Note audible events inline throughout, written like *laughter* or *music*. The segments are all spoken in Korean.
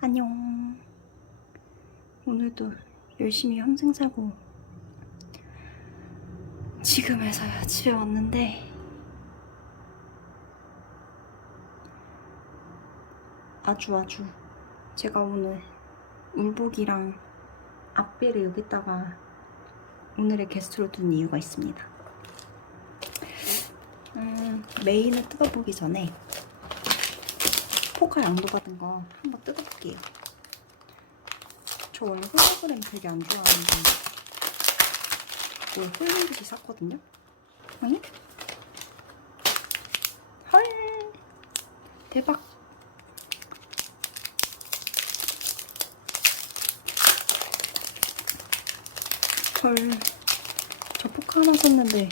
안녕. 오늘도 열심히 현생 살고 지금에서야 집에 왔는데 아주 아주 제가 오늘 울복이랑 앞배를 여기다가 오늘의 게스트로 둔 이유가 있습니다. 음, 메인을 뜯어보기 전에 포카 양도 받은 거 한번 뜯어볼게요. 저 원래 홀로그램 되게 안 좋아하는데 홀린 듯이 샀거든요. 아니? 헐 대박 헐 저 포카 하나 샀는데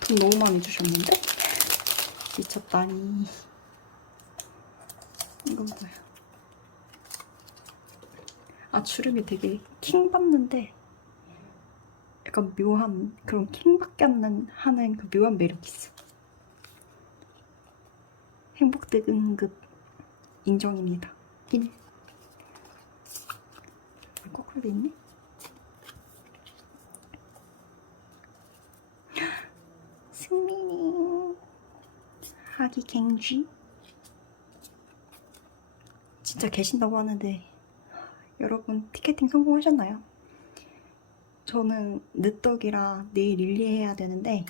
돈 너무 많이 주셨는데? 미쳤다니 이건 뭐야 아 주름이 되게 킹 받는데 약간 묘한 그런 킹받게 하는, 하는 그 묘한 매력이 있어. 행복 등급 인정입니다. 1 거꾸로 돼 있네? 승민이. 하기 갱쥐. 진짜 계신다고 하는데 여러분 티켓팅 성공하셨나요? 저는 늦덕이라 내일 릴리해야 되는데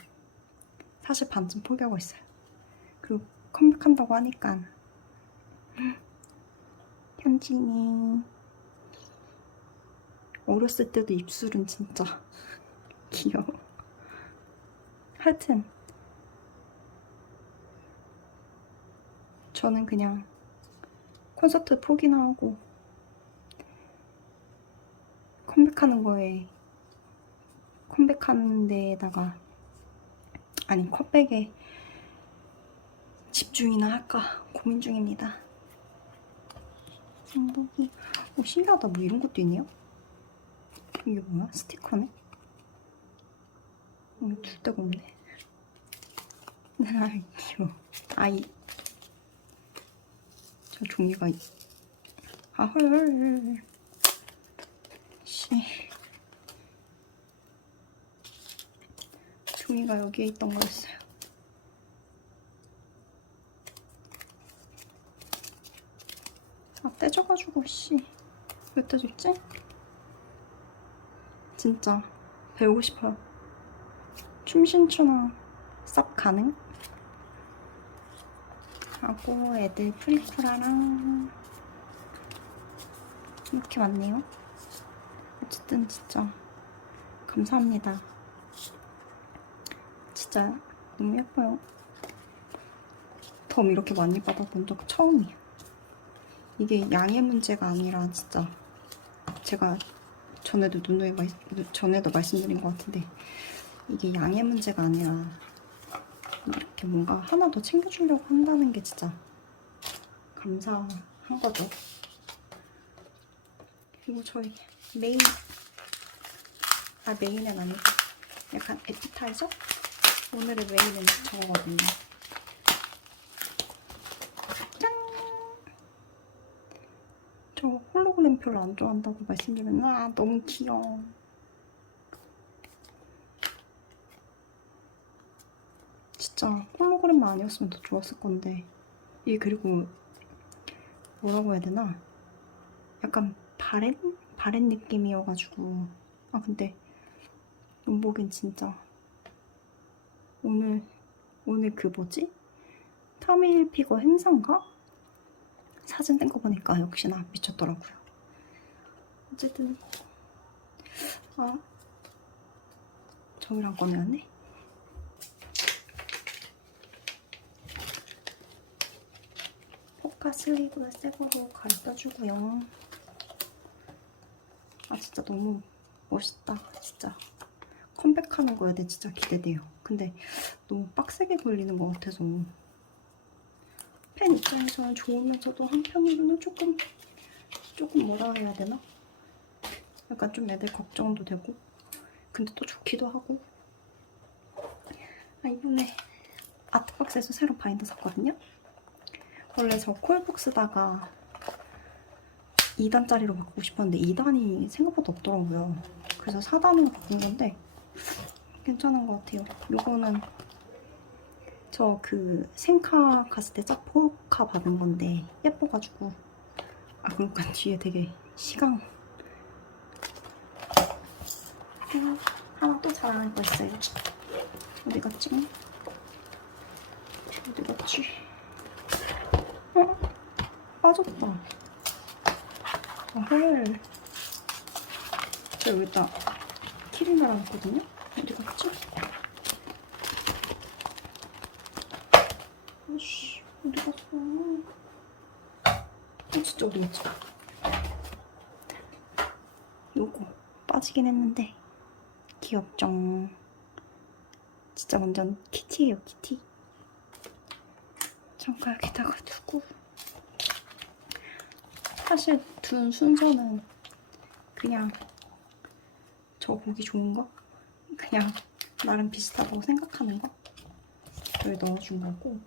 사실 반쯤 포기하고 있어요. 그리고 컴백한다고 하니까 *gasps* 현진이 어렸을 때도 입술은 진짜 *laughs* 귀여워. 하여튼 저는 그냥 콘서트 포기나 하고 컴백하는 거에 컴백하는 데에다가 아니 컴백에 집중이나 할까 고민 중입니다. 오 신기하다 뭐 이런 것도 있네요. 이게 뭐야 스티커네? 어, 둘 데가 없네. *laughs* 아이 귀여워. 아이 저 종이가 있... 아 헐. 씨. 종이가 여기에 있던 거였어요. 아 떼져가지고 씨. 왜 떼졌지? 진짜 배우고 싶어요. 춤신추나 쌉 가능? 하고 애들 프리쿠라랑 이렇게 왔네요. 어쨌든 진짜 감사합니다. 진짜 너무 예뻐요. 덤 이렇게 많이 받아본 적 처음이에요. 이게 양의 문제가 아니라 진짜 제가 전에도 말, 전에도 말씀드린 것 같은데 이게 양의 문제가 아니라 이렇게 뭔가 하나 더 챙겨주려고 한다는 게 진짜 감사한 거죠. 그리고 저희 메인 아 메인은 아니고 약간 에피타이저? 오늘의 메인은 저거거든요. 짠! 저 홀로그램 별로 안 좋아한다고 말씀드리면 아 너무 귀여워. 진짜 홀로그램만 아니었으면 더 좋았을 건데 이게 그리고 뭐라고 해야 되나 약간 바렛? 바렛 느낌이어가지고 아 근데 용복엔 진짜 오늘 오늘 그 뭐지? 타미힐 피거 행사인가? 사진 뗀 거 보니까 역시나 미쳤더라고요 어쨌든 아 저기랑 꺼내왔네 포카 슬리브 새 거로 가르쳐주고요. 아 진짜 너무 멋있다. 진짜 컴백하는 거에 대해 진짜 기대돼요. 근데 너무 빡세게 걸리는 것 같아서 팬 입장에서는 좋으면서도 한편으로는 조금 조금 뭐라 해야 되나? 약간 좀 애들 걱정도 되고 근데 또 좋기도 하고 아 이번에 아트박스에서 새로 바인더 샀거든요. 원래 저 콜북 쓰다가 2단짜리로 바꾸고 싶었는데 2단이 생각보다 없더라고요. 그래서 4단으로 바꾼 건데 괜찮은 것 같아요. 요거는 저 그 생카 갔을 때 짝 포카 받은 건데 예뻐가지고 아 그러니까 뒤에 되게 음, 하나 또 자랑할 거 있어요. 어디 갔지? 어디 갔지? 어? 빠졌다. 아, 헐. 제가 여기다 키를 말아놨거든요? 어디 갔지? 아씨, 어디 갔어? 어, 진짜 어디 갔지? 요거 빠지긴 했는데 귀엽죠? 진짜 완전 키티예요, 키티. 잠깐 여기다가 두고 사실 둔 순서는 그냥 저 보기 좋은 거? 그냥 나름 비슷하다고 생각하는 거? 여기 넣어준 거고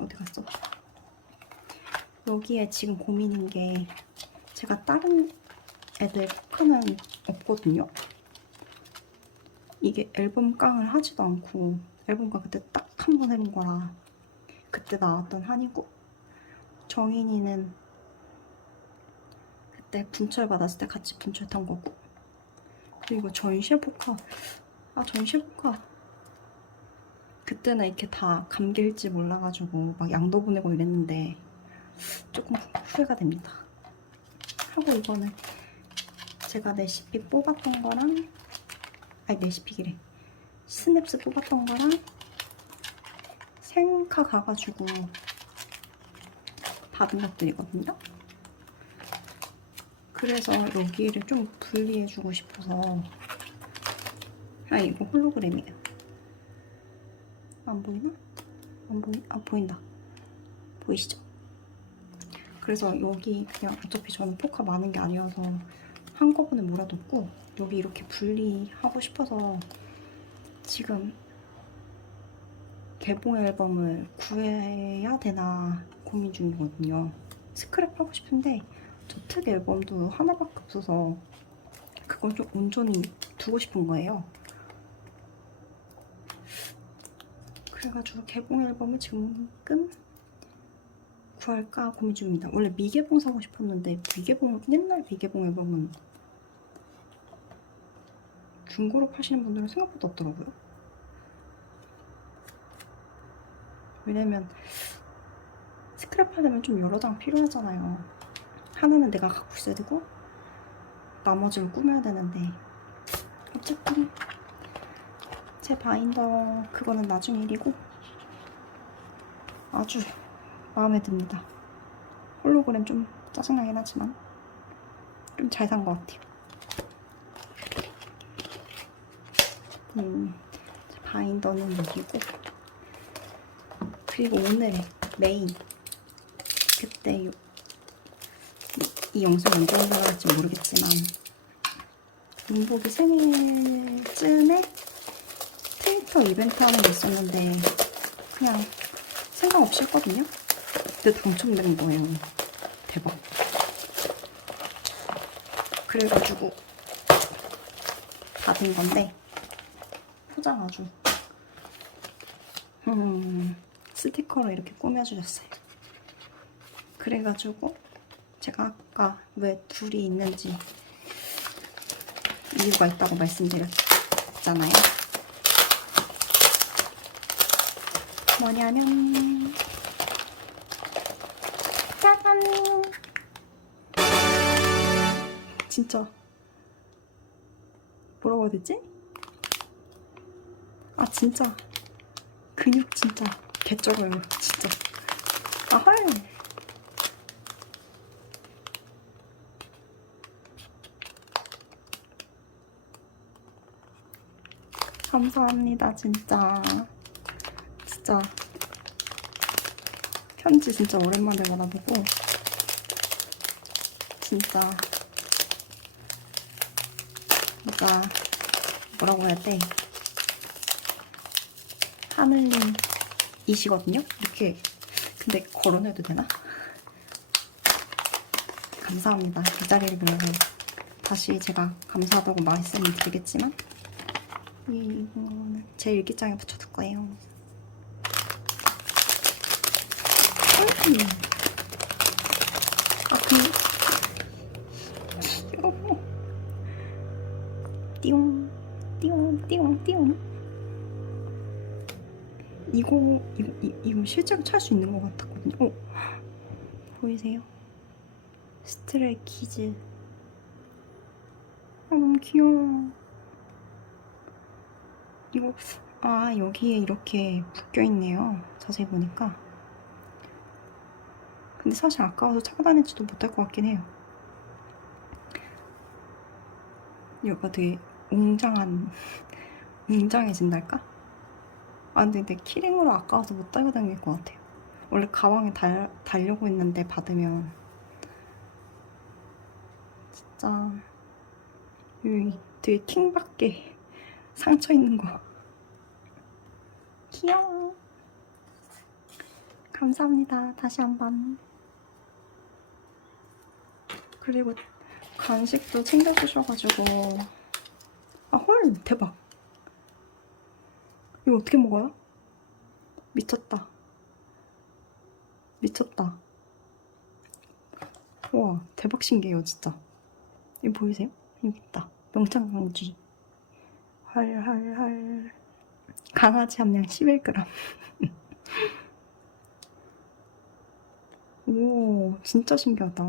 어디 갔어? 여기에 지금 고민인 게 제가 다른 애들 포카는 없거든요. 이게 앨범 깡을 하지도 않고 앨범 깡 그때 딱 한 번 해본 거라 그때 나왔던 한이고 정인이는 그 때 분철 받았을 때 같이 분철 탄 거고. 그리고 전시회 포카 아 전시회 포카 그때는 이렇게 다 감길지 몰라가지고 막 양도 보내고 이랬는데 조금 후회가 됩니다. 하고 이거는 제가 레시피 뽑았던 거랑 아니 레시피기래. 스냅스 뽑았던 거랑 생카 가가지고 받은 것들이거든요. 그래서 여기를 좀 분리해주고 싶어서 아 이거 홀로그램이에요. 안 보이나? 안 보이? 아 보인다. 보이시죠? 그래서 여기 그냥 어차피 저는 포카 많은 게 아니어서 한꺼번에 몰아뒀고 여기 이렇게 분리하고 싶어서 지금 개봉 앨범을 구해야 되나 고민 중이거든요. 스크랩 하고 싶은데 저특 앨범도 하나밖에 없어서 그건 좀 온전히 두고 싶은 거예요. 그래가지고 개봉 앨범을 지금 구할까 고민 중입니다. 원래 미개봉 사고 싶었는데 미개봉 옛날 미개봉 앨범은 중고로 파시는 분들은 생각보다 없더라고요. 왜냐면 스크랩 하려면 좀 여러 장 필요하잖아요. 하나는 내가 갖고 있어야 되고 나머지를 꾸며야 되는데 어쨌든 제 바인더 그거는 나중 일이고 아주 마음에 듭니다. 홀로그램 좀 짜증나긴 하지만 좀 잘 산 것 같아요. 음, 바인더는 여기고 그리고 오늘의 메인 그때 요, 이, 이 영상 언제 올라갈지 모르겠지만 문복이 생일쯤에 트위터 이벤트 하는 게 있었는데 그냥 생각 없이 했거든요. 근데 당첨된 거예요. 대박. 그래가지고 받은 건데 포장 아주 음, 스티커로 이렇게 꾸며주셨어요. 그래가지고 제가 아까 왜 둘이 있는지 이유가 있다고 말씀드렸잖아요. 뭐냐면 짜잔! 진짜 뭐라고 해야 되지? 아 진짜 근육 진짜 개쩔어요 진짜 아하 감사합니다 진짜 진짜 편지 진짜 오랜만에 받아보고 진짜 뭔가 뭐라고 해야 돼 하늘님이시거든요. 이렇게 근데 걸어내도 되나? 감사합니다. 이 자리를 빌어서 다시 제가 감사하다고 말씀을 드리겠지만 이거는 제 일기장에 붙여둘 거예요. 음. 아, 그. 띠용, 띠용, 띠용, 띠용. 이거, 이거, 이, 이거 실제로 찰 수 있는 것 같았거든요. 어, 보이세요? 스트레이 키즈. 아, 너무 귀여워. 이거, 아, 여기에 이렇게 묶여 있네요. 자세히 보니까. 근데 사실 아까워서 차고 다니지도 못할 것 같긴 해요. 여기가 되게 웅장한, *laughs* 웅장해진달까? 아, 근데 내 키링으로 아까워서 못 달고 다닐 것 같아요. 원래 가방에 달, 달려고 했는데 받으면 진짜 되게 킹받게 상처 있는 거. 귀여워. 감사합니다. 다시 한번. 그리고 간식도 챙겨주셔가지고. 아 헐 대박. 이거 어떻게 먹어요? 미쳤다. 미쳤다. 와 대박 신기해요 진짜. 이거 보이세요? 여기 있다. 명창 강지 헐헐헐 강아지 함량 11g *laughs* 오 진짜 신기하다.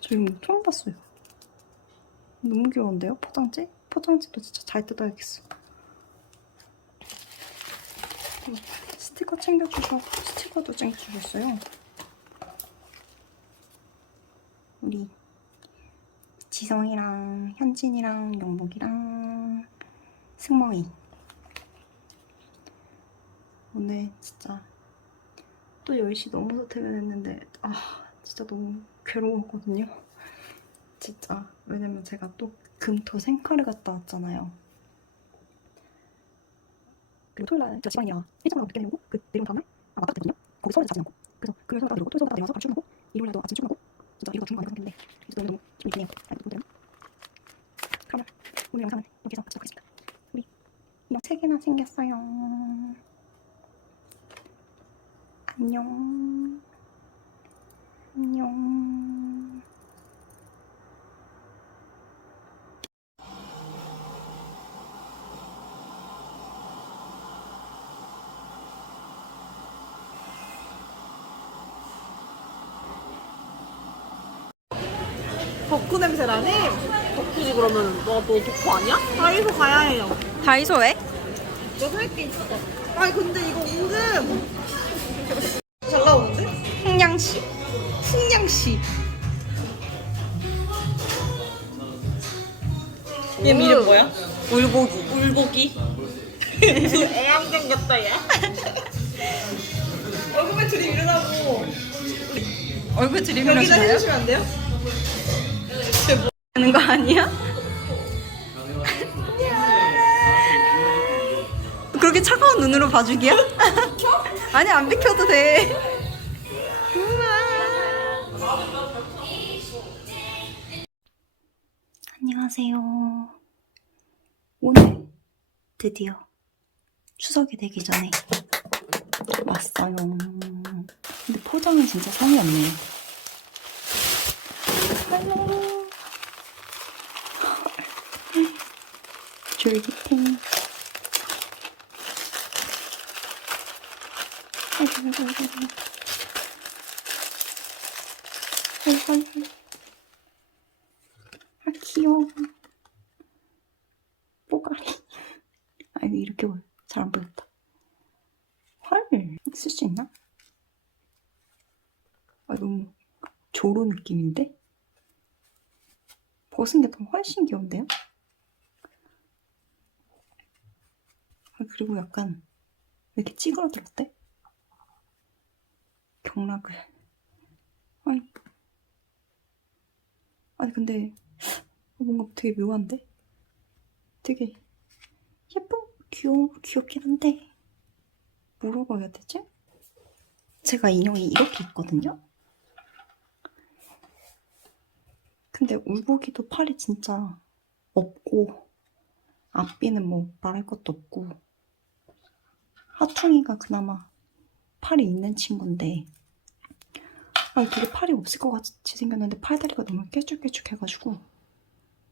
저 이거 처음 봤어요. 너무 귀여운데요? 포장지? 포장지도 진짜 잘 뜯어야겠어. 스티커 챙겨주셔 스티커도 챙겨주셨어요. 우리 지성이랑 현진이랑 영복이랑 승멍이. 오늘 진짜 또 10시 넘어서 퇴근했는데 아 진짜 너무 괴로웠거든요. 진짜. 왜냐면 제가 또 금토 생카를 갔다 왔잖아요. 그리고 토요일날 제가 지방이랑 일정을 늦게 내려오고? 그 내려온 다음날 아 왔다 갔거든요. 거기 서울에서 자지 않고. 그래서 금요일 갔다 내려오고 토요일 갔다 내려와서 바로 출근하고 일요일날도 아침 출근하고 진짜 이거 중간 생각했는데 진짜 너무 있네요. 잘 부탁드려요? 그러면 오늘 영상은 여기서 마치도록 하겠습니다. 우리 이거 세 개나 생겼어요. 안녕. 안녕 덕후 냄새 나네? 덕후지 그러면 너너 덕후 아니야? 다이소 가야 해요. 다이소에? 너 살 게 있어. 아니 근데 이거 은근 잘 나오는데? 흥냥씨 흥냥씨 얘 이름 뭐야? 울고기. 울고기? *laughs* 애완견 같다 얘. 얼굴에 들이 일어나고 얼굴 들이밀어 여기다? 해주시면 안 돼요? 하는 거 아니야? 그렇게 차가운 눈으로 봐주기야? *laughs* 아니 안 비켜도 돼. 안녕하세요. 오늘 드디어 추석이 되기 전에 왔어요. 근데 포장은 진짜 성의 없네요. 할로. 줄기탱. 아, 귀여워. 뽀가리. 아, 이거 이렇게 보여. 잘 안 보였다. 헐. 쓸 수 있나? 아, 너무 조로 느낌인데? 벗은 게 더 훨씬 귀여운데요? 아, 그리고 약간 왜 이렇게 찌그러들었대? 경락을. 아니. 아니, 근데 뭔가 되게 묘한데? 되게 예쁜, 귀여워, 귀엽긴 한데 뭐라고 해야 되지? 제가 인형이 이렇게 있거든요? 근데 울보기도 팔이 진짜 없고 앞비는 뭐 말할 것도 없고 하퉁이가 그나마 팔이 있는 친구인데 아 되게 팔이 없을 것 같이 생겼는데 팔다리가 너무 깨쭉깨쭉해가지고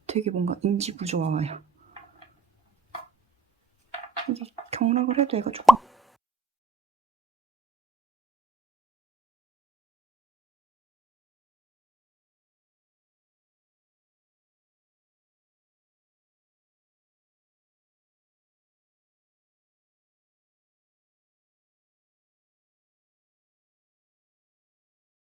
되게 뭔가 인지 부조화와요 이게 경락을 해도 얘가 조금